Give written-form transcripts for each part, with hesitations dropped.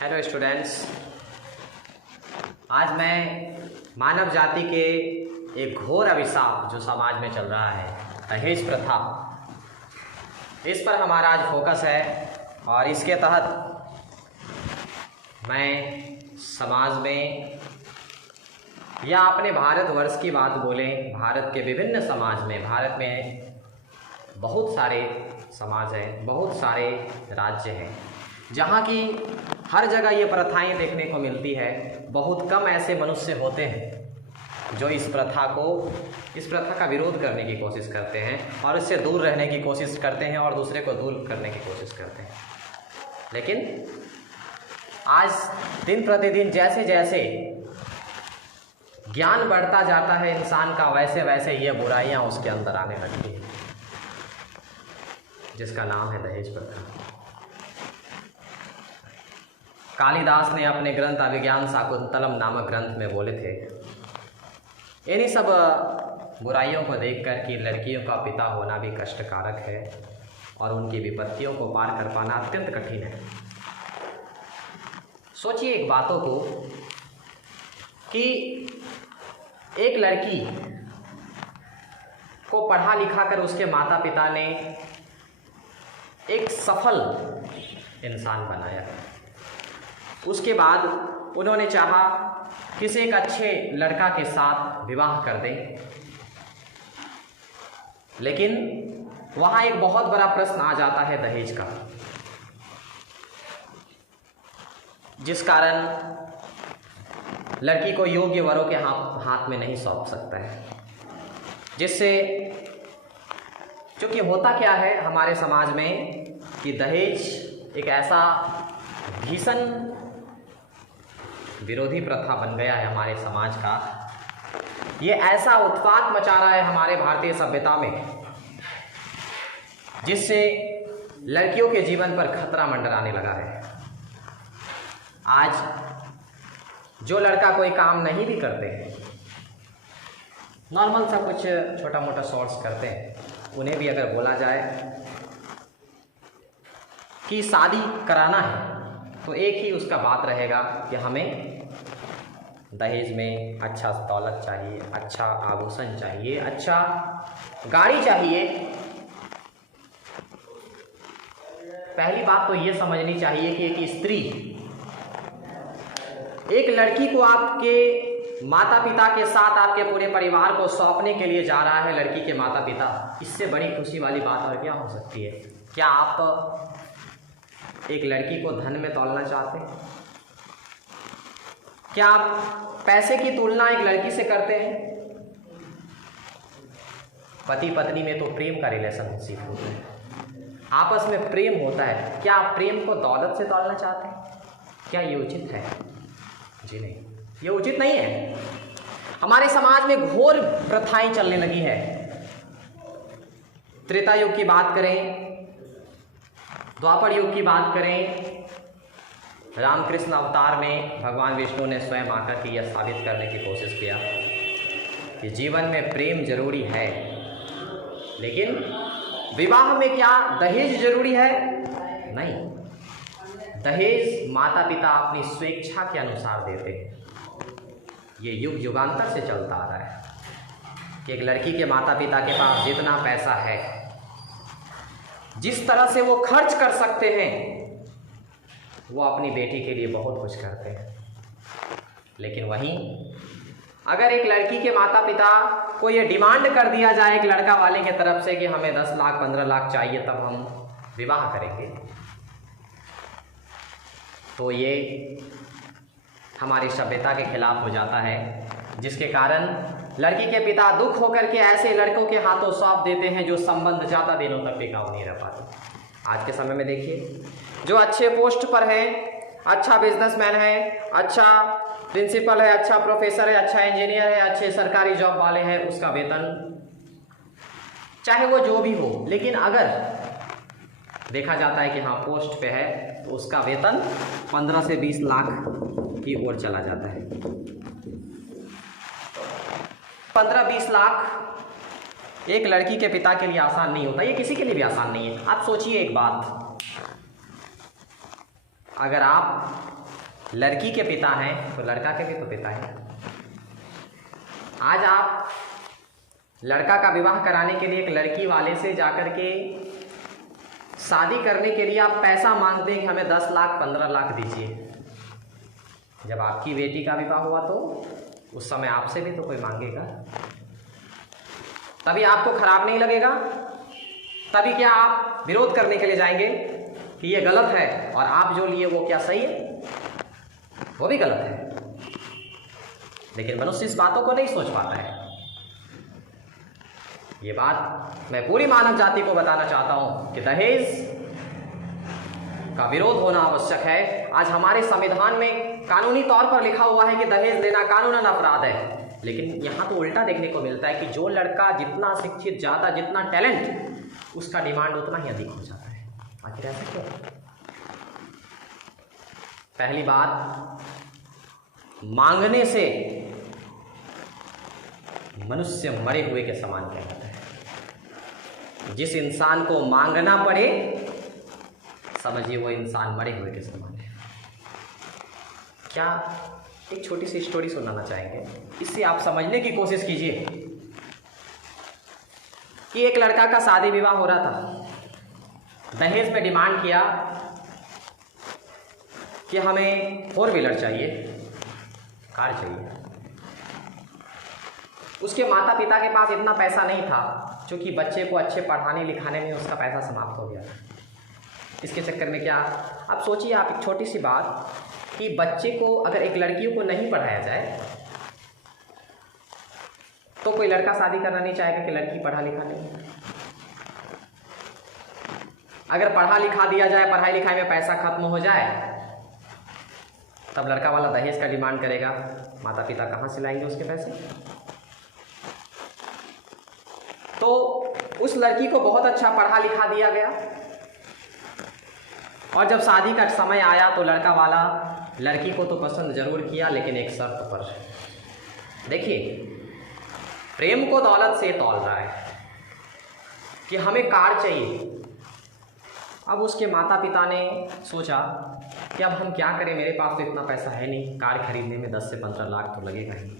Hello students, आज मैं मानव जाति के एक घोर अभिशाप जो समाज में चल रहा है, दहेज प्रथा, इस पर हमारा आज फोकस है। और इसके तहत मैं समाज में या अपने भारतवर्ष की बात बोलें, भारत के विभिन्न समाज में, भारत में बहुत सारे समाज हैं, बहुत सारे राज्य हैं जहाँ की हर जगह ये प्रथाएं देखने को मिलती है। बहुत कम ऐसे मनुष्य होते हैं जो इस प्रथा का विरोध करने की कोशिश करते हैं और इससे दूर रहने की कोशिश करते हैं और दूसरे को दूर करने की कोशिश करते हैं। लेकिन आज दिन प्रतिदिन जैसे जैसे ज्ञान बढ़ता जाता है इंसान का, वैसे वैसे ये बुराइयां उसके अंदर आने लगती हैं, जिसका नाम है दहेज प्रथा। कालिदास ने अपने ग्रंथ अभिज्ञान शाकुंतलम नामक ग्रंथ में बोले थे, इन्हीं सब बुराइयों को देखकर कि लड़कियों का पिता होना भी कष्टकारक है और उनकी विपत्तियों को पार कर पाना अत्यंत कठिन है। सोचिए एक बातों को कि एक लड़की को पढ़ा लिखा कर उसके माता पिता ने एक सफल इंसान बनाया। उसके बाद उन्होंने चाहा किसी एक अच्छे लड़का के साथ विवाह कर दें, लेकिन वहाँ एक बहुत बड़ा प्रश्न आ जाता है दहेज का, जिस कारण लड़की को योग्य वरों के हाथ में नहीं सौंप सकता है। जिससे क्योंकि होता क्या है हमारे समाज में कि दहेज एक ऐसा भीषण विरोधी प्रथा बन गया है हमारे समाज का। ये ऐसा उत्पात मचा रहा है हमारे भारतीय सभ्यता में, जिससे लड़कियों के जीवन पर खतरा मंडराने लगा है। आज जो लड़का कोई काम नहीं भी करते हैं, नॉर्मल सा कुछ छोटा मोटा शॉर्ट्स करते हैं, उन्हें भी अगर बोला जाए कि शादी कराना है तो एक ही उसका बात रहेगा कि हमें दहेज में अच्छा दौलत चाहिए, अच्छा आभूषण चाहिए, अच्छा गाड़ी चाहिए। पहली बात तो ये समझनी चाहिए कि एक स्त्री एक लड़की को आपके माता पिता के साथ आपके पूरे परिवार को सौंपने के लिए जा रहा है, लड़की के माता पिता, इससे बड़ी खुशी वाली बात और क्या हो सकती है। क्या आप एक लड़की को धन में तौलना चाहते हैं? क्या आप पैसे की तुलना एक लड़की से करते हैं? पति पत्नी में तो प्रेम का रिलेशनशिप होता है, आपस में प्रेम होता है। क्या आप प्रेम को दौलत से तौलना चाहते हैं? क्या ये उचित है? जी नहीं, ये उचित नहीं है। हमारे समाज में घोर प्रथाएं चलने लगी है। त्रेता युग की बात करें, द्वापर युग की बात करें, रामकृष्ण अवतार में भगवान विष्णु ने स्वयं आकर के यह साबित करने की कोशिश किया कि जीवन में प्रेम जरूरी है, लेकिन विवाह में क्या दहेज जरूरी है? नहीं, दहेज माता पिता अपनी स्वेच्छा के अनुसार देते हैं। ये युग युगांतर से चलता आ रहा है कि एक लड़की के माता पिता के पास जितना पैसा है, जिस तरह से वो खर्च कर सकते हैं, वो अपनी बेटी के लिए बहुत कुछ करते हैं। लेकिन वहीं अगर एक लड़की के माता पिता को ये डिमांड कर दिया जाए एक लड़का वाले की तरफ से कि हमें 10 लाख 15 लाख चाहिए तब हम विवाह करेंगे, तो ये हमारी सभ्यता के खिलाफ हो जाता है, जिसके कारण लड़की के पिता दुख होकर के ऐसे लड़कों के हाथों सौंप देते हैं जो संबंध ज़्यादा दिनों तक टिकाऊ नहीं रह पाते। आज के समय में देखिए, जो अच्छे पोस्ट पर है, अच्छा बिजनेसमैन है, अच्छा प्रिंसिपल है, अच्छा प्रोफेसर है, अच्छा इंजीनियर है, अच्छे सरकारी जॉब वाले हैं, उसका वेतन चाहे वो जो भी हो, लेकिन अगर देखा जाता है कि हाँ पोस्ट पे है तो उसका वेतन 15 से 20 लाख की ओर चला जाता है। 15-20 लाख एक लड़की के पिता के लिए आसान नहीं होता, ये किसी के लिए भी आसान नहीं है। आप सोचिए एक बात, अगर आप लड़की के पिता हैं तो लड़का के भी तो पिता हैं। आज आप लड़का का विवाह कराने के लिए एक लड़की वाले से जाकर के शादी करने के लिए आप पैसा मांगते हैं कि हमें 10 लाख 15 लाख दीजिए। जब आपकी बेटी का विवाह हुआ तो उस समय आपसे भी तो कोई मांगेगा, तभी आपको खराब नहीं लगेगा? तभी क्या आप विरोध करने के लिए जाएंगे कि ये गलत है और आप जो लिए वो क्या सही है? वो भी गलत है। लेकिन मनुष्य इस बातों को नहीं सोच पाता है। ये बात मैं पूरी मानव जाति को बताना चाहता हूं कि दहेज का विरोध होना आवश्यक है। आज हमारे संविधान में कानूनी तौर पर लिखा हुआ है कि दहेज देना कानूनन अपराध है, लेकिन यहाँ तो उल्टा देखने को मिलता है कि जो लड़का जितना शिक्षित, ज़्यादा जितना टैलेंट, उसका डिमांड उतना ही अधिक हो जाता है। आखिर ऐसा क्यों? पहली बात, मांगने से मनुष्य मरे हुए के समान कहलाता है। जिस इंसान को मांगना पड़े, समझिए वो इंसान मरे हुए के समान है। क्या एक छोटी सी स्टोरी सुनाना चाहेंगे, इससे आप समझने की कोशिश कीजिए कि एक लड़का का शादी विवाह हो रहा था। दहेज में डिमांड किया कि हमें 4 व्हीलर चाहिए, कार चाहिए। उसके माता पिता के पास इतना पैसा नहीं था, क्योंकि बच्चे को अच्छे पढ़ाने लिखाने में उसका पैसा समाप्त हो गया। इसके चक्कर में क्या, आप सोचिए, आप एक छोटी सी बात कि बच्चे को अगर एक लड़कियों को नहीं पढ़ाया जाए तो कोई लड़का शादी करना नहीं चाहेगा कि लड़की पढ़ा लिखा नहीं। अगर पढ़ा लिखा दिया जाए, पढ़ाई लिखाई में पैसा खत्म हो जाए, तब लड़का वाला दहेज का डिमांड करेगा। माता पिता कहाँ से लाएंगे उसके पैसे? तो उस लड़की को बहुत अच्छा पढ़ा लिखा दिया गया, और जब शादी का समय आया तो लड़का वाला लड़की को तो पसंद जरूर किया, लेकिन एक शर्त पर। देखिए, प्रेम को दौलत से तौल रहा है कि हमें कार चाहिए। अब उसके माता पिता ने सोचा कि अब हम क्या करें, मेरे पास तो इतना पैसा है नहीं, कार खरीदने में 10 से 15 लाख तो लगेगा ही।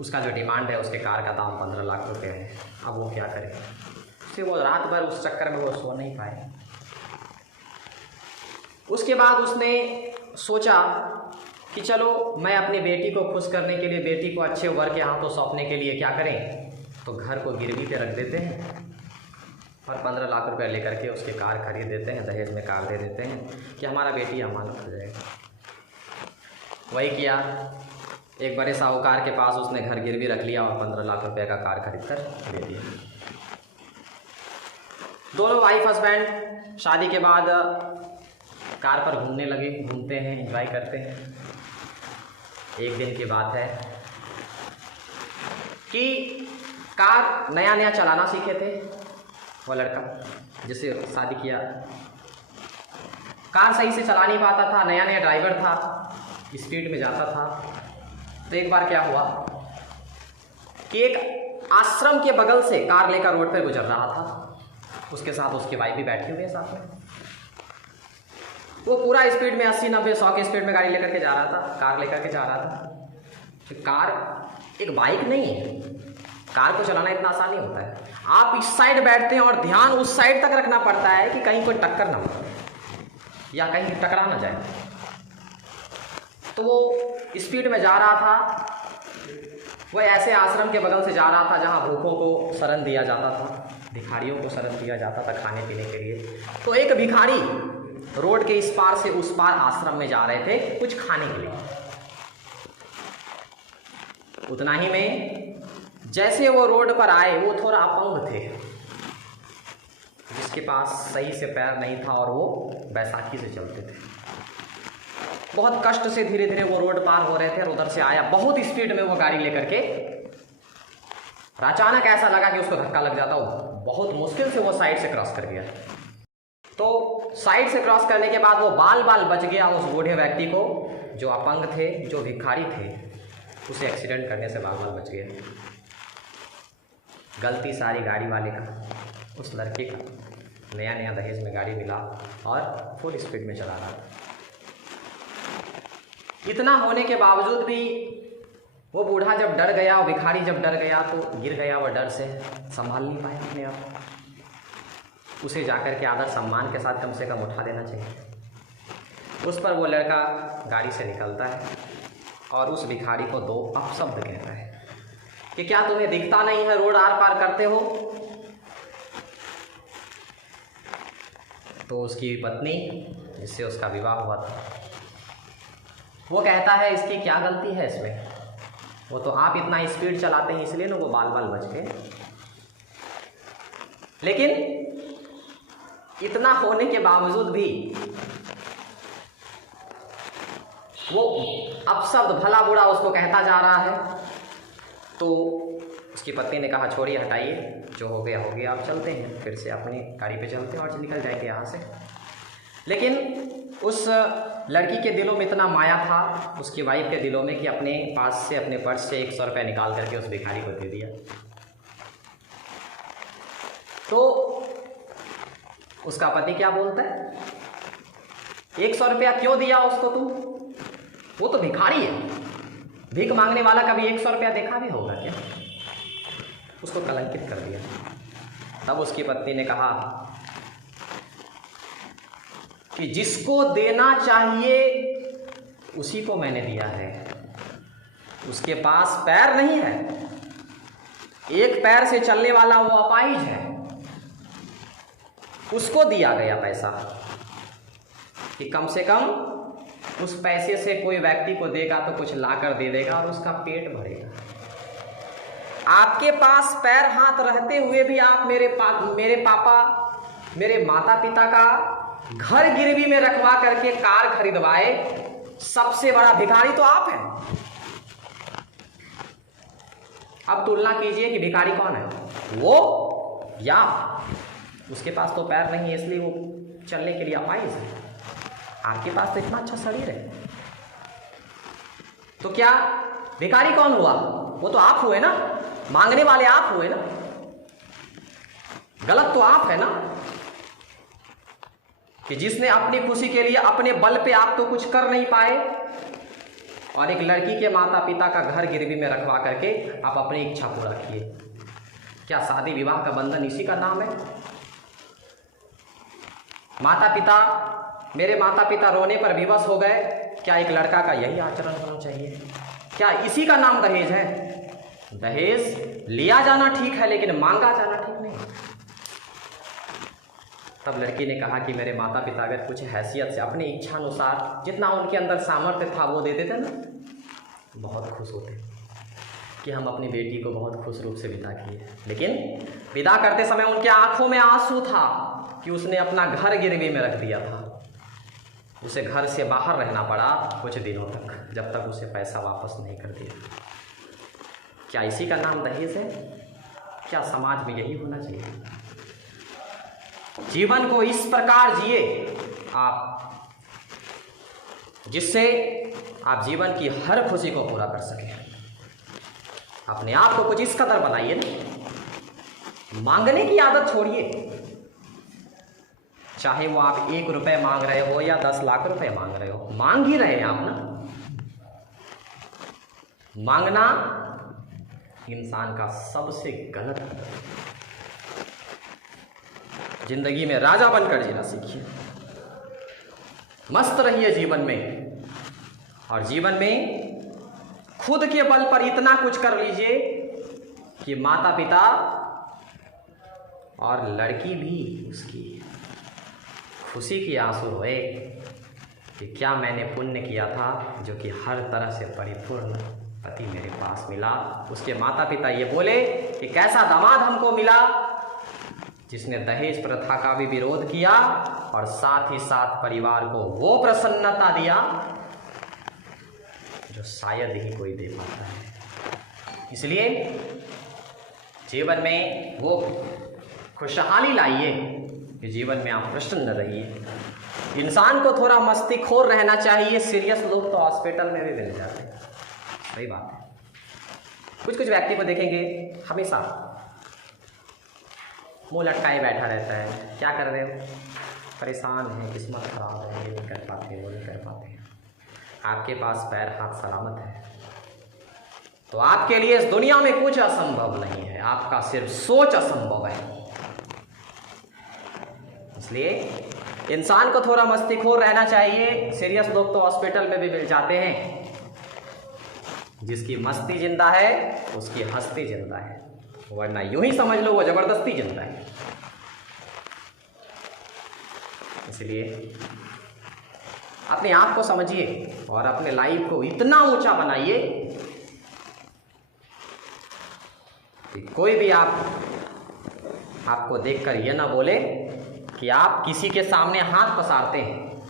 उसका जो डिमांड है, उसके कार का दाम 15 लाख रुपए है। अब वो क्या करे? फिर वो रात भर उस चक्कर में वो सो नहीं पाए। उसके बाद उसने सोचा कि चलो मैं अपनी बेटी को खुश करने के लिए, बेटी को अच्छे वर के हाथों सौंपने के लिए क्या करें, तो घर को गिरवी पे रख देते हैं और 15 लाख रुपए लेकर के उसकी कार खरीद देते हैं, दहेज में कार दे देते हैं कि हमारा बेटी अमानत हो जाएगा। वही किया, एक बड़े साहूकार के पास उसने घर गिरवी रख लिया और 15 लाख रुपए का कार खरीद कर दे दिया। दोनों वाइफ हस्बैंड शादी के बाद कार पर घूमने लगे, घूमते हैं, एंजॉय करते हैं। एक दिन की बात है कि कार नया नया चलाना सीखे थे वो लड़का जिससे शादी किया। कार सही से चला नहीं पाता था, नया नया ड्राइवर था, स्पीड में जाता था। तो एक बार क्या हुआ कि एक आश्रम के बगल से कार लेकर रोड पर गुजर रहा था। उसके साथ उसकी वाइफ भी बैठी हुई है साथ में। वो पूरा स्पीड में 80 90 100 की स्पीड में गाड़ी लेकर के जा रहा था, कार लेकर के जा रहा था। तो कार एक बाइक नहीं है, कार को चलाना इतना आसान नहीं होता है। आप इस साइड बैठते हैं और ध्यान उस साइड तक रखना पड़ता है कि कहीं कोई टक्कर ना हो या कहीं टकरा ना जाए। तो वो स्पीड में जा रहा था। वह ऐसे आश्रम के बगल से जा रहा था जहाँ भूखों को शरण दिया जाता था, भिखारियों को शरण दिया जाता था खाने पीने के लिए। तो एक भिखारी रोड के इस पार से उस पार आश्रम में जा रहे थे कुछ खाने के लिए। उतना ही में जैसे वो रोड पर आए, वो थोड़ा अपंग थे, जिसके पास सही से पैर नहीं था और वो बैसाखी से चलते थे। बहुत कष्ट से धीरे धीरे वो रोड पार हो रहे थे और उधर से आया बहुत स्पीड में वो गाड़ी लेकर के। अचानक ऐसा लगा कि उसको धक्का लग जाता, वो बहुत मुश्किल से वो साइड से क्रॉस कर गया। तो साइड से क्रॉस करने के बाद वो बाल बाल बच गया उस बूढ़े व्यक्ति को, जो अपंग थे, जो भिखारी थे। उसे एक्सीडेंट करने से बाल बाल बच गया। गलती सारी गाड़ी वाले का, उस लड़के का। नया नया दहेज में गाड़ी मिला और फुल स्पीड में चला रहा। इतना होने के बावजूद भी वो बूढ़ा जब डर गया, वो भिखारी जब डर गया तो गिर गया, वह डर से संभाल नहीं पाया अपने आप। उसे जाकर के आदर सम्मान के साथ कम से कम उठा देना चाहिए। उस पर वो लड़का गाड़ी से निकलता है और उस भिखारी को दो अपशब्द कहता है कि क्या तुम्हें दिखता नहीं है, रोड आर पार करते हो? तो उसकी पत्नी, जिससे उसका विवाह हुआ था, वो कहता है इसकी क्या गलती है इसमें, वो तो आप इतना स्पीड चलाते हैं इसलिए ना वो बाल बाल बच गए। लेकिन इतना होने के बावजूद भी वो अपशब्द भला बुरा उसको कहता जा रहा है। तो उसकी पत्नी ने कहा छोड़िए, हटाइए, जो हो गया आप चलते हैं, फिर से अपनी गाड़ी पे चलते हैं और निकल जाएंगे यहाँ से। लेकिन उस लड़की के दिलों में इतना माया था, उसकी वाइफ के दिलों में, कि अपने पास से, अपने पर्स से 100 रुपये निकाल करके उस भिखारी को दे दिया। तो उसका पति क्या बोलता है, 100 रुपया क्यों दिया उसको तुम? वो तो भिखारी है, भीख मांगने वाला कभी 100 रुपया देखा भी होगा क्या? उसको कलंकित कर दिया। तब उसकी पत्नी ने कहा कि जिसको देना चाहिए उसी को मैंने दिया है, उसके पास पैर नहीं है, एक पैर से चलने वाला वो अपाहिज है, उसको दिया गया पैसा कि कम से कम उस पैसे से कोई व्यक्ति को देगा तो कुछ लाकर दे देगा और उसका पेट भरेगा। आपके पास पैर हाथ रहते हुए भी आप मेरे पापा, मेरे माता पिता का घर गिरवी में रखवा करके कार खरीदवाए, सबसे बड़ा भिखारी तो आप हैं। अब तुलना कीजिए कि भिखारी कौन है, वो या उसके पास तो पैर नहीं है इसलिए वो चलने के लिए अपाहिज है, आपके पास तो इतना अच्छा शरीर है। तो क्या भिखारी कौन हुआ? वो तो आप हुए ना, मांगने वाले आप हुए ना, गलत तो आप है ना, कि जिसने अपनी खुशी के लिए अपने बल पे आप तो कुछ कर नहीं पाए और एक लड़की के माता पिता का घर गिरवी में रखवा करके आप अपनी इच्छा पूरा किए। क्या शादी विवाह का बंधन इसी का नाम है? मेरे माता पिता रोने पर विवश हो गए, क्या एक लड़का का यही आचरण होना चाहिए? क्या इसी का नाम दहेज है? दहेज लिया जाना ठीक है लेकिन मांगा जाना ठीक नहीं। तब लड़की ने कहा कि मेरे माता पिता अगर कुछ हैसियत से अपनी इच्छा अनुसार जितना उनके अंदर सामर्थ्य था वो दे देते ना, बहुत खुश होते कि हम अपनी बेटी को बहुत खुश रूप से विदा किए। लेकिन विदा करते समय उनके आंखों में आंसू था कि उसने अपना घर गिरवी में रख दिया था, उसे घर से बाहर रहना पड़ा कुछ दिनों तक, जब तक उसे पैसा वापस नहीं कर दिया। क्या इसी का नाम दहेज है? क्या समाज में यही होना चाहिए? जीवन को इस प्रकार जिए आप, जिससे आप जीवन की हर खुशी को पूरा कर सकें। अपने आप को कुछ इस कदर बनाइए ना, मांगने की आदत छोड़िए। चाहे वो आप 1 रुपये मांग रहे हो या 10 लाख रुपए मांग रहे हो, मांग ही रहे हैं आप ना। मांगना इंसान का सबसे गलत है। जिंदगी में राजा बनकर जीना सीखिए, मस्त रहिए जीवन में, और जीवन में खुद के बल पर इतना कुछ कर लीजिए कि माता पिता और लड़की भी उसकी खुशी की आंसू रोए कि क्या मैंने पुण्य किया था जो कि हर तरह से परिपूर्ण पति मेरे पास मिला। उसके माता पिता ये बोले कि कैसा दामाद हमको मिला जिसने दहेज प्रथा का भी विरोध किया और साथ ही साथ परिवार को वो प्रसन्नता दिया जो शायद ही कोई दे पाता है। इसलिए जीवन में वो खुशहाली लाइए कि जीवन में आप प्रसन्न रहिए। इंसान को थोड़ा मस्तीखोर रहना चाहिए। सीरियस लोग तो हॉस्पिटल में भी मिल जाते हैं, सही बात है। कुछ व्यक्ति को देखेंगे हमेशा मुंह लटकाए बैठा रहता है। क्या कर रहे हो? परेशान है, किस्मत खराब है, ये नहीं कर पाते, वो नहीं कर पाते। आपके पास पैर हाथ सलामत है तो आपके लिए इस दुनिया में कुछ असंभव नहीं है, आपका सिर्फ सोच असंभव है। इसलिए इंसान को थोड़ा मस्तीखोर रहना चाहिए। सीरियस लोग तो हॉस्पिटल में भी मिल जाते हैं। जिसकी मस्ती जिंदा है उसकी हस्ती जिंदा है, वरना यूं ही समझ लो वो जबरदस्ती जिंदा है। इसलिए अपने आप को समझिए और अपने लाइफ को इतना ऊंचा बनाइए कि कोई भी आपको देखकर यह ना बोले कि आप किसी के सामने हाथ पसारते हैं।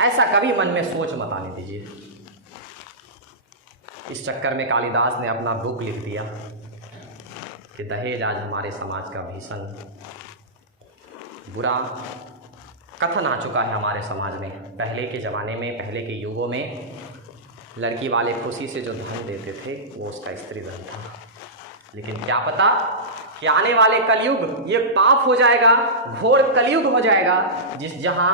ऐसा कभी मन में सोच मत आने दीजिए। इस चक्कर में कालिदास ने अपना बुक लिख दिया कि दहेज आज हमारे समाज का भीषण बुरा कथन आ चुका है हमारे समाज में। पहले के ज़माने में, पहले के युगों में लड़की वाले खुशी से जो धन देते थे वो उसका स्त्री धन था। लेकिन क्या पता कि आने वाले कलयुग ये पाप हो जाएगा, घोर कलयुग हो जाएगा, जहां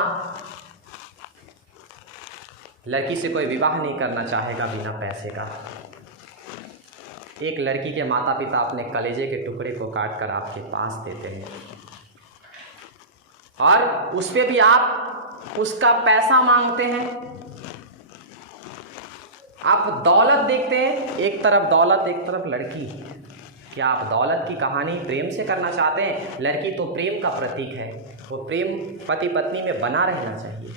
लड़की से कोई विवाह नहीं करना चाहेगा बिना पैसे का। एक लड़की के माता पिता अपने कलेजे के टुकड़े को काट कर आपके पास देते हैं और उस पे भी आप उसका पैसा मांगते हैं। आप दौलत देखते हैं, एक तरफ दौलत एक तरफ लड़की। क्या आप दौलत की कहानी प्रेम से करना चाहते हैं? लड़की तो प्रेम का प्रतीक है, वो प्रेम पति पत्नी में बना रहना चाहिए।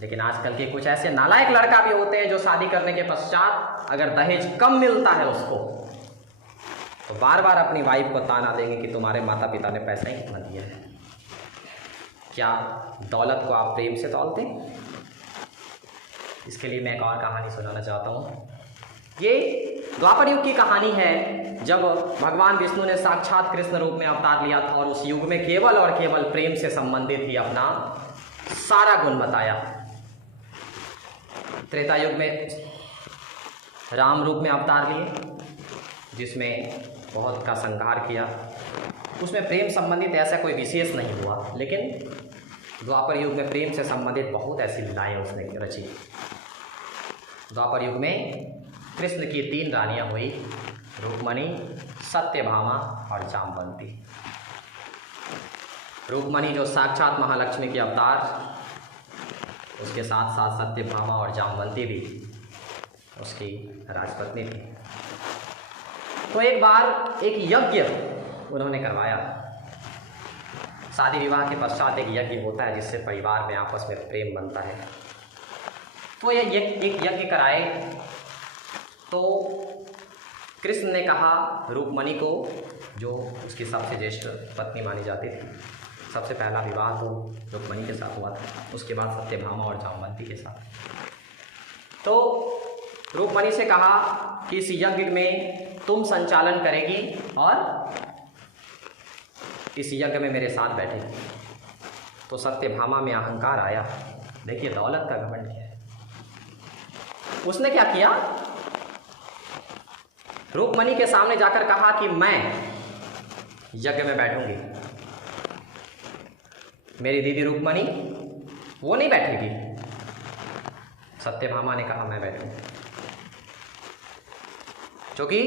लेकिन आजकल के कुछ ऐसे नालायक लड़का भी होते हैं जो शादी करने के पश्चात अगर दहेज कम मिलता है उसको तो बार बार अपनी वाइफ को ताना देंगे कि तुम्हारे माता पिता ने पैसा ही कितना दिया है। क्या दौलत को आप प्रेम से तौलते हैं? इसके लिए मैं एक और कहानी सुनाना चाहता हूँ। ये द्वापर युग की कहानी है, जब भगवान विष्णु ने साक्षात कृष्ण रूप में अवतार लिया था और उस युग में केवल और केवल प्रेम से संबंधित ही अपना सारा गुण बताया। त्रेता युग में राम रूप में अवतार लिए, जिसमें बहुत का संहार किया। उसमें प्रेम संबंधित ऐसा कोई विशेष नहीं हुआ, लेकिन द्वापर युग में प्रेम से संबंधित बहुत ऐसी लीलाएं उसने रची। द्वापर युग में कृष्ण की 3 रानियां हुई, रुक्मणी, सत्यभामा और जामवंती। रुक्मणी जो साक्षात महालक्ष्मी की अवतार, उसके साथ साथ सत्यभामा और जामवंती भी उसकी राजपत्नी थी। तो एक बार एक यज्ञ उन्होंने करवाया। शादी विवाह के पश्चात एक यज्ञ होता है जिससे परिवार में आपस में प्रेम बनता है। तो ये एक यज्ञ कराए तो कृष्ण ने कहा रुक्मणी को, जो उसकी सबसे ज्येष्ठ पत्नी मानी जाती थी, सबसे पहला विवाह तो रुक्मणी के साथ हुआ था, उसके बाद सत्यभामा और जामवंती के साथ। तो रुक्मणी से कहा कि इस यज्ञ में तुम संचालन करेगी और इस यज्ञ में मेरे साथ बैठेगी। तो सत्यभामा में अहंकार आया। देखिए दौलत का घमंड क्या है। उसने क्या किया, रुक्मणी के सामने जाकर कहा कि मैं यज्ञ में बैठूंगी। मेरी दीदी रुक्मणी वो नहीं बैठेगी। सत्यभामा ने कहा मैं बैठूंगी, क्योंकि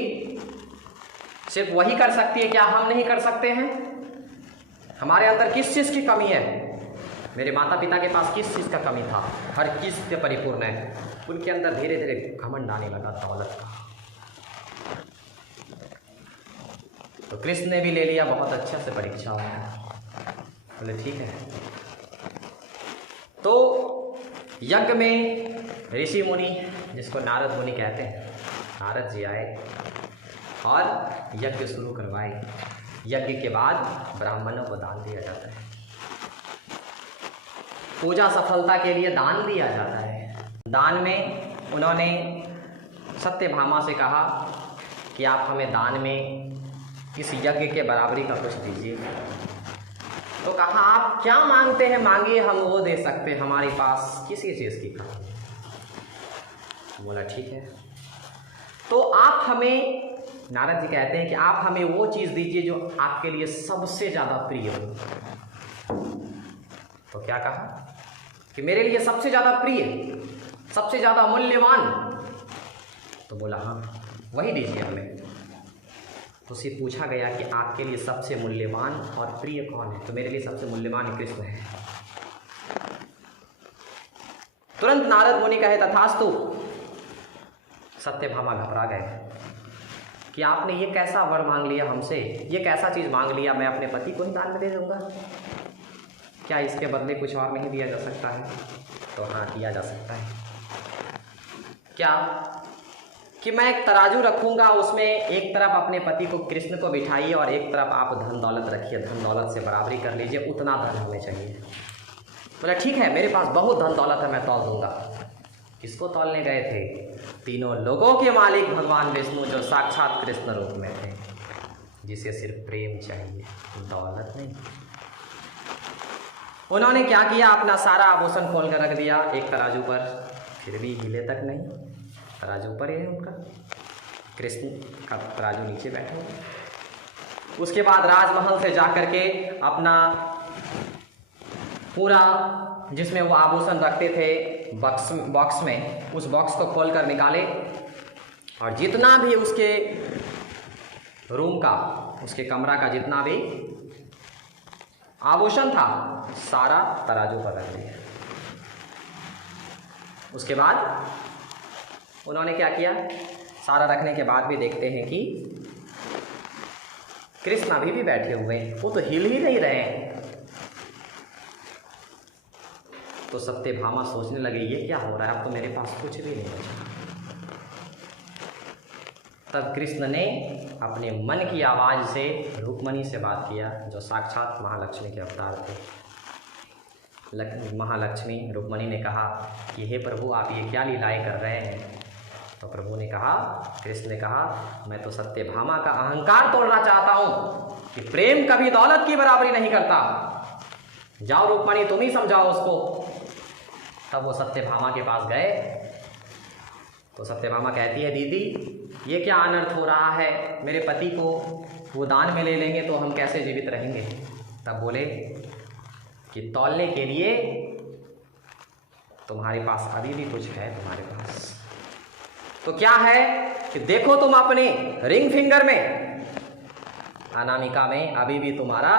सिर्फ वही कर सकती है, क्या हम नहीं कर सकते हैं? हमारे अंदर किस चीज़ की कमी है? मेरे माता पिता के पास किस चीज़ का कमी था? हर चीज़ से परिपूर्ण है। उनके अंदर धीरे धीरे घमंड आने लगा दौलत का। तो कृष्ण ने भी ले लिया बहुत अच्छा से परीक्षा में, बोले ठीक है। तो यज्ञ में ऋषि मुनि, जिसको नारद मुनि कहते हैं, नारद जी आए और यज्ञ शुरू करवाए। यज्ञ के बाद ब्राह्मणों को दान दिया जाता है। पूजा सफलता के लिए दान दिया जाता है। दान में उन्होंने सत्यभामा से कहा कि आप हमें दान में इस यज्ञ के बराबरी का कुछ दीजिए। तो कहा आप क्या मांगते हैं मांगिए, हम वो दे सकते हैं, हमारे पास किसी चीज़ की कमी नहीं। बोला ठीक है, तो आप हमें नारद जी कहते हैं कि आप हमें वो चीज़ दीजिए जो आपके लिए सबसे ज़्यादा प्रिय हो। तो क्या कहा कि मेरे लिए सबसे ज़्यादा प्रिय, सबसे ज़्यादा मूल्यवान। तो बोला हाँ वही दीजिए हमें। तो उससे पूछा गया कि आपके लिए सबसे मूल्यवान और प्रिय कौन है? तो मेरे लिए सबसे मूल्यवान कृष्ण है। तुरंत नारद मुनि कहे तथास्तु। सत्यभामा घबरा गए कि आपने ये कैसा वर मांग लिया हमसे, ये कैसा चीज़ मांग लिया, मैं अपने पति को ही दान में दे दूंगा, क्या इसके बदले कुछ और नहीं दिया जा सकता है? तो हाँ दिया जा सकता है। क्या कि मैं एक तराजू रखूंगा, उसमें एक तरफ अपने पति को कृष्ण को बिठाइए और एक तरफ आप धन दौलत रखिए, धन दौलत से बराबरी कर लीजिए, उतना धन हमें चाहिए। बोला ठीक है मेरे पास बहुत धन दौलत है, मैं तौल दूंगा। किसको तौलने गए थे? तीनों लोगों के मालिक भगवान विष्णु जो साक्षात कृष्ण रूप में थे, जिसे सिर्फ प्रेम चाहिए, दौलत नहीं। उन्होंने क्या किया, अपना सारा आभूषण खोल कर रख दिया एक तराजू पर, फिर भी हिले तक नहीं, तराजू पर ही है उनका, कृष्ण का तराजू नीचे बैठे हुए। उसके बाद राजमहल से जाकर के अपना पूरा जिसमें वो आभूषण रखते थे बॉक्स में, उस बॉक्स को खोलकर निकाले और जितना भी उसके रूम का, उसके कमरा का जितना भी आभूषण था सारा तराजू पर रख दिया। उसके बाद उन्होंने क्या किया, सारा रखने के बाद भी देखते हैं कि कृष्ण अभी भी बैठे हुए हैं, वो तो हिल ही नहीं रहे हैं। तो सत्यभामा सोचने लगे ये क्या हो रहा है, अब तो मेरे पास कुछ भी नहीं बचा। तब कृष्ण ने अपने मन की आवाज़ से रुक्मणी से बात किया, जो साक्षात महालक्ष्मी के अवतार थे। महालक्ष्मी रुक्मणी ने कहा कि हे प्रभु आप ये क्या लीलाएं कर रहे हैं? तो प्रभु ने कहा, कृष्ण ने कहा मैं तो सत्यभामा का अहंकार तोड़ना चाहता हूँ कि प्रेम कभी दौलत की बराबरी नहीं करता। जाओ रुक्मणी तुम ही समझाओ उसको। तब वो सत्यभामा के पास गए तो सत्यभामा कहती है दीदी ये क्या अनर्थ हो रहा है, मेरे पति को वो दान में ले लेंगे तो हम कैसे जीवित रहेंगे? तब बोले कि तौलने के लिए तुम्हारे पास अभी भी कुछ है तुम्हारे पास। तो क्या है कि देखो तुम अपने रिंग फिंगर में, अनामिका में अभी भी तुम्हारा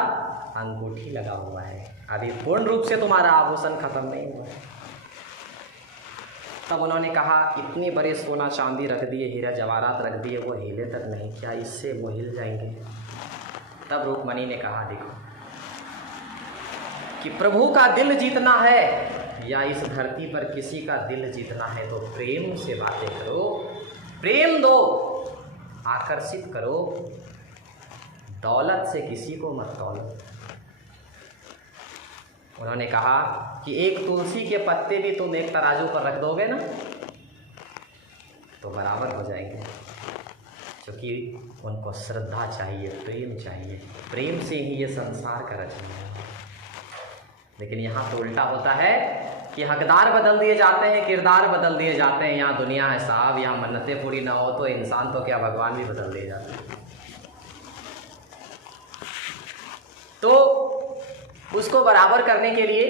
अंगूठी लगा हुआ है, अभी पूर्ण रूप से तुम्हारा आभूषण खत्म नहीं हुआ है। तब उन्होंने कहा इतने बड़े सोना चांदी रख दिए, हीरा जवाहरात रख दिए, वो हिले तक नहीं, क्या इससे वो हिल जाएंगे? तब रुक्मणी ने कहा देखो कि प्रभु का दिल जीतना है या इस धरती पर किसी का दिल जीतना है तो प्रेम से बातें करो, प्रेम दो, आकर्षित करो, दौलत से किसी को मत तौलो। उन्होंने कहा कि एक तुलसी के पत्ते भी तुम एक तराजू पर रख दोगे ना तो बराबर हो जाएंगे, क्योंकि उनको श्रद्धा चाहिए, प्रेम चाहिए, प्रेम से ही ये संसार का रचना है। लेकिन यहाँ तो उल्टा होता है कि हकदार बदल दिए जाते हैं, किरदार बदल दिए जाते हैं। यहाँ दुनिया है साहब, यहाँ मन्नतें पूरी ना हो तो इंसान तो क्या भगवान भी बदल दिए जाते हैं। तो उसको बराबर करने के लिए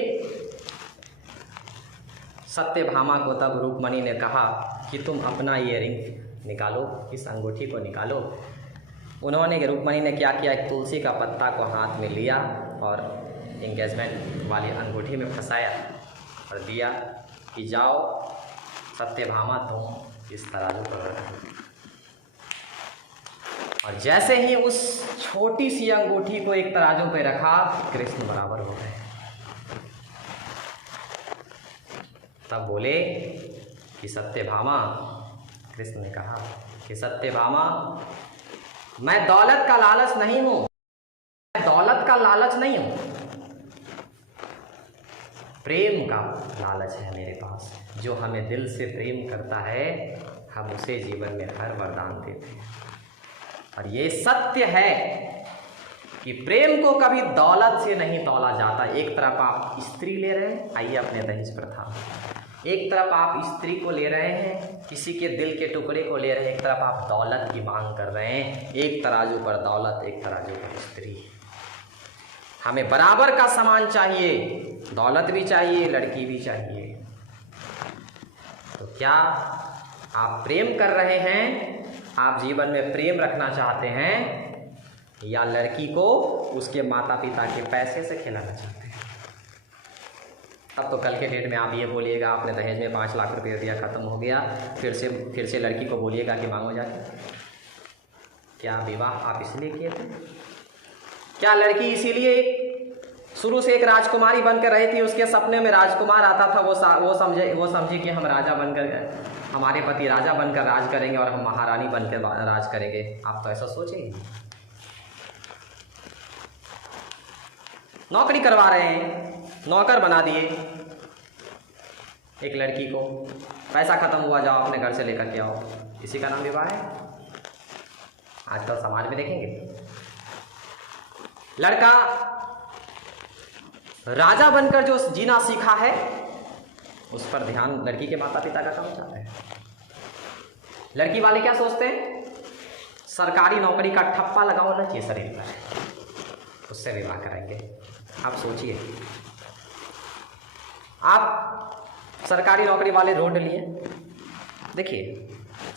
सत्यभामा को तब रुक्मणी ने कहा कि तुम अपना ये रिंग निकालो, इस अंगूठी को निकालो। उन्होंने, रुक्मणी ने क्या किया, एक तुलसी का पत्ता को हाथ में लिया और एंगेजमेंट वाली अंगूठी में फंसाया और दिया कि जाओ सत्यभामा तुम इस तराजू पर रखो। और जैसे ही उस छोटी सी अंगूठी को एक तराजू पे रखा, कृष्ण बराबर हो गए। तब बोले कि सत्यभामा, कृष्ण ने कहा कि सत्यभामा मैं दौलत का लालच नहीं हूं, मैं दौलत का लालच नहीं हूं, प्रेम का लालच है मेरे पास। जो हमें दिल से प्रेम करता है हम उसे जीवन में हर वरदान देते हैं। और ये सत्य है कि प्रेम को कभी दौलत से नहीं तौला जाता। एक तरफ आप स्त्री ले रहे हैं, आइए अपने दहेज प्रथा एक तरफ आप स्त्री को ले रहे हैं, किसी के दिल के टुकड़े को ले रहे हैं, एक तरफ आप दौलत की मांग कर रहे हैं। एक तराजू पर दौलत, एक तराजू पर स्त्री। हमें बराबर का सामान चाहिए, दौलत भी चाहिए, लड़की भी चाहिए। तो क्या आप प्रेम कर रहे हैं? आप जीवन में प्रेम रखना चाहते हैं या लड़की को उसके माता पिता के पैसे से खिलाना चाहते हैं? तब तो कल के डेट में आप ये बोलिएगा आपने दहेज में 5 लाख रुपये दिया, ख़त्म हो गया, फिर से लड़की को बोलिएगा कि मांगो जाके। क्या विवाह आप इसलिए किए थे? क्या लड़की इसीलिए शुरू से एक राजकुमारी बनकर रही थी, उसके सपने में राजकुमार आता था, वो समझे कि हम राजा बनकर, हमारे पति राजा बनकर राज करेंगे और हम महारानी बनकर राज करेंगे? आप तो ऐसा सोचेंगे। नौकरी करवा रहे हैं, नौकर बना दिए एक लड़की को, पैसा खत्म हुआ, जाओ अपने घर से लेकर के आओ। इसी का नाम विवाह है? आजकल समाज में देखेंगे लड़का राजा बनकर जो जीना सीखा है उस पर ध्यान लड़की के माता पिता का कम जाता है। लड़की वाले क्या सोचते हैं? सरकारी नौकरी का ठप्पा लगा होना चाहिए शरीर पर, उससे विवाह कराएंगे। आप सोचिए, आप सरकारी नौकरी वाले ढूंढ लिए। देखिए,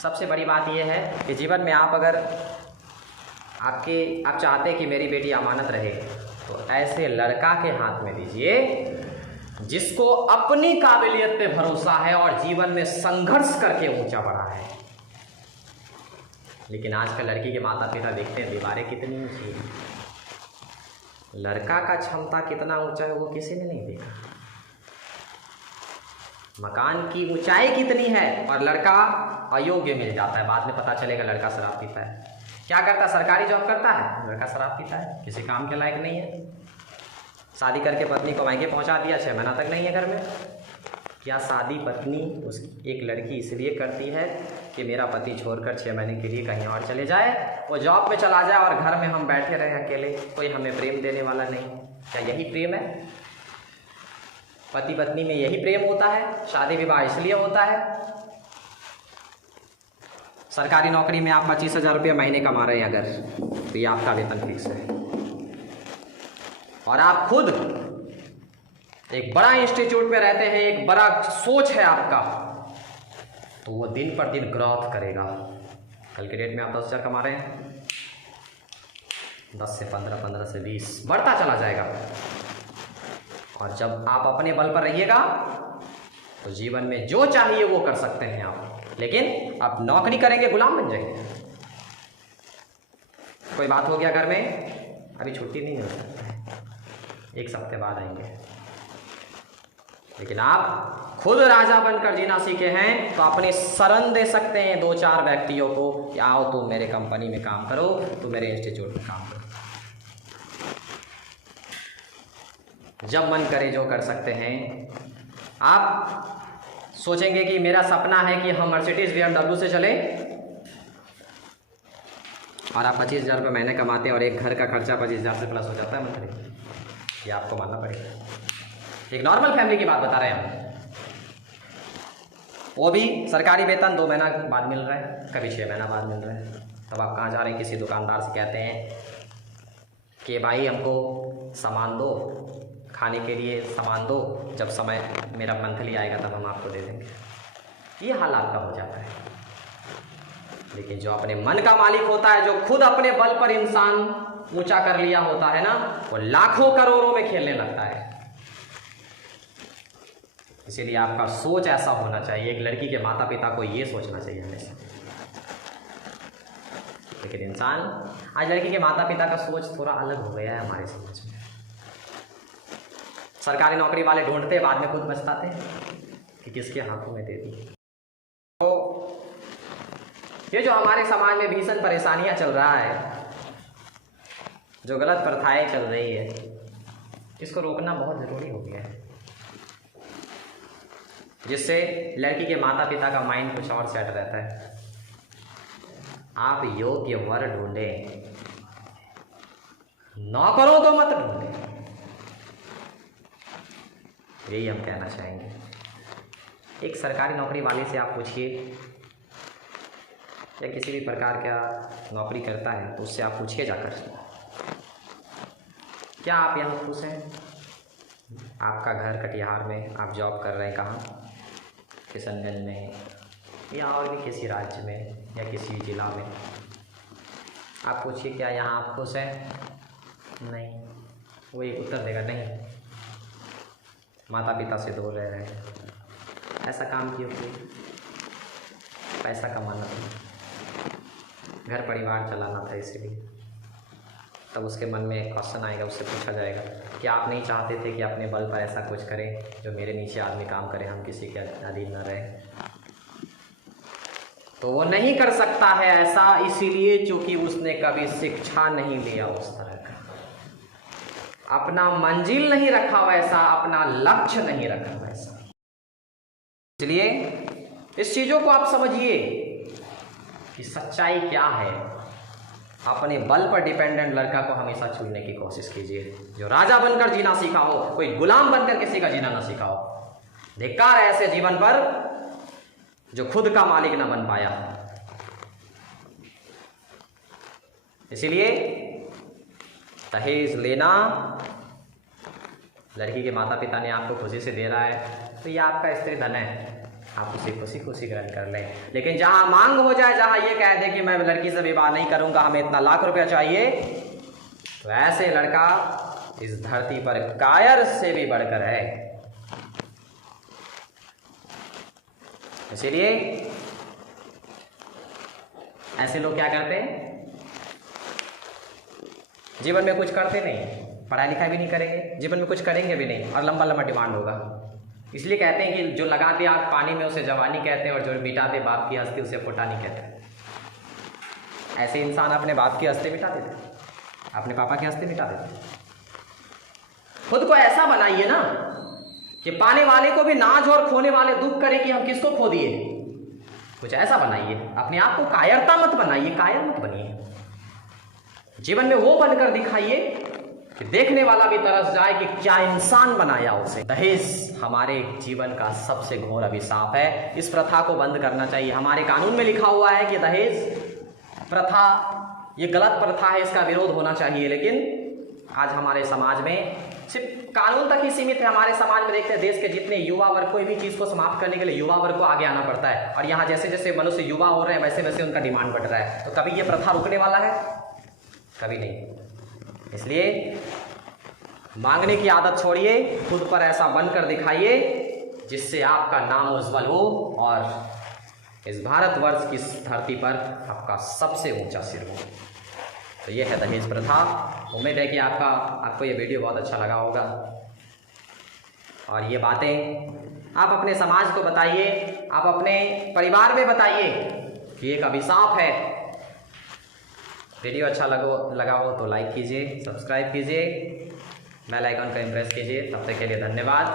सबसे बड़ी बात यह है कि जीवन में आप अगर आप चाहते हैं कि मेरी बेटी अमानत रहे, तो ऐसे लड़का के हाथ में दीजिए जिसको अपनी काबिलियत पे भरोसा है और जीवन में संघर्ष करके ऊंचा बढ़ा है। लेकिन आजकल लड़की के माता पिता देखते हैं दीवारें कितनी ऊंची हैं, लड़का का क्षमता कितना ऊंचा है वो किसी ने नहीं देखा। मकान की ऊंचाई कितनी है और लड़का अयोग्य मिल जाता है, बाद में पता चलेगा लड़का शराब पीता है। क्या करता है? सरकारी जॉब करता है, लड़का शराब पीता है, किसी काम के लायक नहीं है, शादी करके पत्नी को मायके पहुंचा दिया, 6 महीना तक नहीं है घर में। क्या शादी पत्नी एक लड़की इसलिए करती है कि मेरा पति छोड़कर 6 महीने के लिए कहीं और चले जाए, वो जॉब पे चला जाए और घर में हम बैठे रहे अकेले, कोई हमें प्रेम देने वाला नहीं? क्या यही प्रेम है? पति पत्नी में यही प्रेम होता है? शादी विवाह इसलिए होता है? सरकारी नौकरी में आप 25,000 रुपये महीने कमा रहे हैं अगर, तो ये आपका वेतन फिक्स है और आप खुद एक बड़ा इंस्टीट्यूट में रहते हैं, एक बड़ा सोच है आपका, तो वो दिन पर दिन ग्रोथ करेगा। कल के डेट में आप 10,000 कमा रहे हैं, 10 से 15, 15 से 20 बढ़ता चला जाएगा। और जब आप अपने बल पर रहिएगा तो जीवन में जो चाहिए वो कर सकते हैं आप। लेकिन आप नौकरी करेंगे, गुलाम बन जाएंगे। कोई बात हो गया घर में, अभी छुट्टी नहीं मिल सकता है, 1 हफ्ते बाद आएंगे। लेकिन आप खुद राजा बनकर जीना सीखे हैं तो अपने शरण दे सकते हैं 2-4 व्यक्तियों को कि आओ तुम मेरे कंपनी में काम करो, तुम मेरे इंस्टीट्यूट में काम करो। जब मन करे जो कर सकते हैं। आप सोचेंगे कि मेरा सपना है कि हम मर्सिडीज BMW से चलें, और आप 25,000 रुपये महीने कमाते हैं और एक घर का खर्चा 25,000 से प्लस हो जाता है मंथली, ये आपको मानना पड़ेगा। एक नॉर्मल फैमिली की बात बता रहे हैं हम, वो भी सरकारी वेतन 2 महीना बाद मिल रहा है, कभी 6 महीना बाद मिल रहा है। तब आप कहाँ जा रहे हैं? किसी दुकानदार से कहते हैं कि भाई हमको सामान दो, खाने के लिए सामान दो, जब समय मेरा मंथली आएगा तब हम आपको दे देंगे। ये हाल आपका हो जाता है। लेकिन जो अपने मन का मालिक होता है, जो खुद अपने बल पर इंसान ऊंचा कर लिया होता है ना, वो लाखों करोड़ों में खेलने लगता है। इसीलिए आपका सोच ऐसा होना चाहिए, एक लड़की के माता पिता को ये सोचना चाहिए हमेशा। लेकिन इंसान आज लड़की के माता पिता का सोच थोड़ा अलग हो गया है हमारे समाज में। सरकारी नौकरी वाले ढूंढते, बाद में खुद पछताते हैं कि किसके हाथों में दे दी। तो ये जो हमारे समाज में भीषण परेशानियां चल रहा है, जो गलत प्रथाएं चल रही है, इसको रोकना बहुत ज़रूरी हो गया है, जिससे लड़की के माता पिता का माइंड कुछ और सेट रहता है। आप योग्य वर ढूंढें, नौकरों को मत ढूंढें, यही हम कहना चाहेंगे। एक सरकारी नौकरी वाले से आप पूछिए या किसी भी प्रकार का नौकरी करता है तो उससे आप पूछिए जाकर, क्या आप यहाँ खुश हैं? आपका घर कटिहार में, आप जॉब कर रहे हैं कहाँ? किशनगंज में या और भी किसी राज्य में या किसी जिला में। आप पूछिए क्या यहाँ आप खुश हैं? नहीं, वो एक उत्तर देगा नहीं, माता पिता से दूर रह रहे हैं, ऐसा काम क्यों किए? पैसा कमाना था, घर परिवार चलाना था, इसीलिए। तब उसके मन में एक क्वेश्चन आएगा, उससे पूछा जाएगा कि आप नहीं चाहते थे कि अपने बल पर ऐसा कुछ करें जो मेरे नीचे आदमी काम करे, हम किसी के अधीन न रहें? तो वो नहीं कर सकता है ऐसा, इसीलिए क्योंकि उसने कभी शिक्षा नहीं लिया उस तरह का, अपना मंजिल नहीं रखा वैसा, अपना लक्ष्य नहीं रखा वैसा। इसलिए इस चीजों को आप समझिए कि सच्चाई क्या है। अपने बल पर डिपेंडेंट लड़का को हमेशा चुनने की कोशिश कीजिए, जो राजा बनकर जीना सीखा हो, कोई गुलाम बनकर किसी का जीना ना सीखा हो। धिक्कार है ऐसे जीवन पर जो खुद का मालिक ना बन पाया। इसीलिए दहेज लेना, लड़की के माता पिता ने आपको खुशी से दे रहा है तो ये आपका स्त्री धन है, आप उसे खुशी खुशी ग्रहण कर लें। लेकिन जहां मांग हो जाए, जहां ये कह दे कि मैं लड़की से विवाह नहीं करूंगा, हमें इतना लाख रुपया चाहिए, तो ऐसे लड़का इस धरती पर कायर से भी बढ़कर है। इसीलिए ऐसे लोग क्या करते हैं, जीवन में कुछ करते नहीं, पढ़ाई लिखाई भी नहीं करेंगे, जीवन में कुछ करेंगे भी नहीं, और लंबा लंबा डिमांड होगा। इसलिए कहते हैं कि जो लगा दे आग पानी में उसे जवानी कहते हैं, और जो मिटा दे बाप की हस्ती उसे फुटानी कहते हैं। ऐसे इंसान अपने बाप की हस्ती मिटा देते, अपने पापा की हस्ती मिटा देते। खुद को ऐसा बनाइए ना कि पाने वाले को भी नाज और खोने वाले दुख करे कि हम किसको खो दिए। कुछ ऐसा बनाइए, अपने आप को कायरता मत बनाइए, कायर मत बनिए। जीवन में वो बनकर दिखाइए कि देखने वाला भी तरस जाए कि क्या इंसान बनाया उसे। दहेज हमारे जीवन का सबसे घोर अभिशाप है, इस प्रथा को बंद करना चाहिए। हमारे कानून में लिखा हुआ है कि दहेज प्रथा ये गलत प्रथा है, इसका विरोध होना चाहिए। लेकिन आज हमारे समाज में सिर्फ कानून तक ही सीमित है। हमारे समाज में देखते हैं देश के जितने युवा वर्ग, कोई भी चीज़ को समाप्त करने के लिए युवा वर्ग को आगे आना पड़ता है, और यहाँ जैसे जैसे मनुष्य युवा हो रहे हैं वैसे वैसे उनका डिमांड बढ़ रहा है। तो कभी ये प्रथा रुकने वाला है? कभी नहीं। इसलिए मांगने की आदत छोड़िए, खुद पर ऐसा बनकर दिखाइए जिससे आपका नाम उज्जवल हो और इस भारतवर्ष की धरती पर आपका सबसे ऊंचा सिर हो। तो ये है दहेज प्रथा। उम्मीद है कि आपको ये वीडियो बहुत अच्छा लगा होगा, और ये बातें आप अपने समाज को बताइए, आप अपने परिवार में बताइए कि एक अभिशाप है। वीडियो अच्छा लगा हो तो लाइक कीजिए, सब्सक्राइब कीजिए, बेल आइकन को प्रेस कीजिए। तब तक के लिए धन्यवाद।